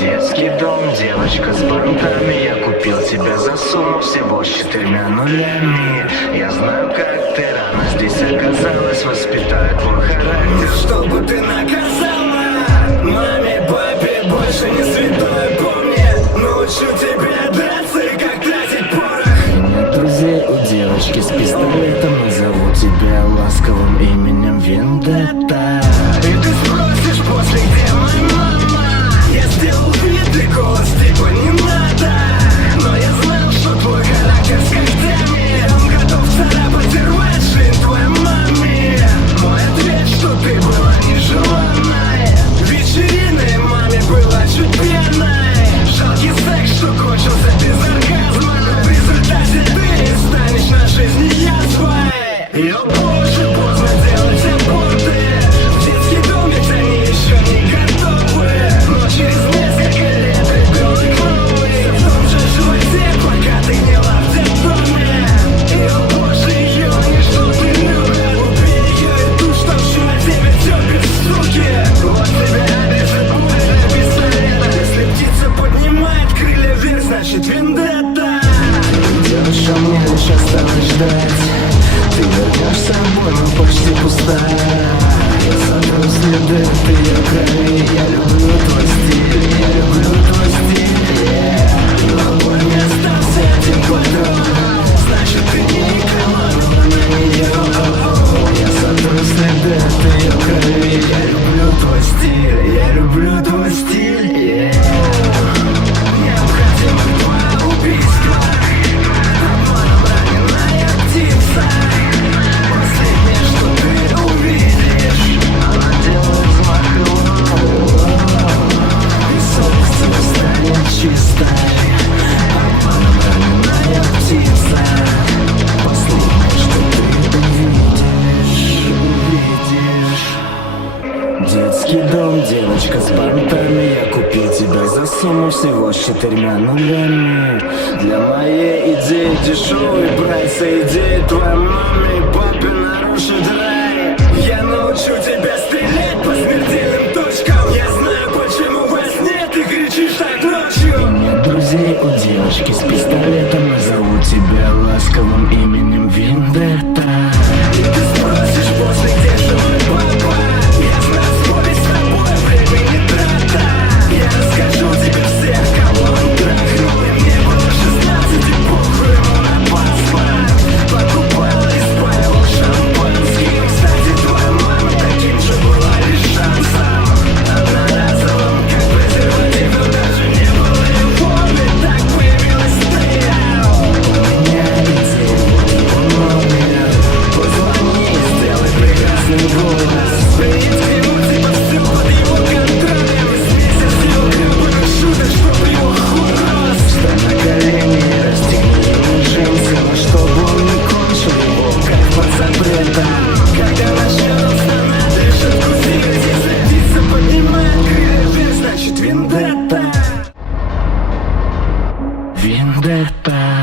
Детский дом, девочка с бантами, Пил тебя за сумму всего с четырьмя нулями. Я знаю, как ты рано здесь оказалась Воспитает твой характер, что? Люблю твой стиль. дом, девочка с понтами Я купил тебя за сумму всего с четырьмя нулями. Для моей идеи дешевый, братца, идея твоя маме и папе нарушит рай. Я научу тебя back.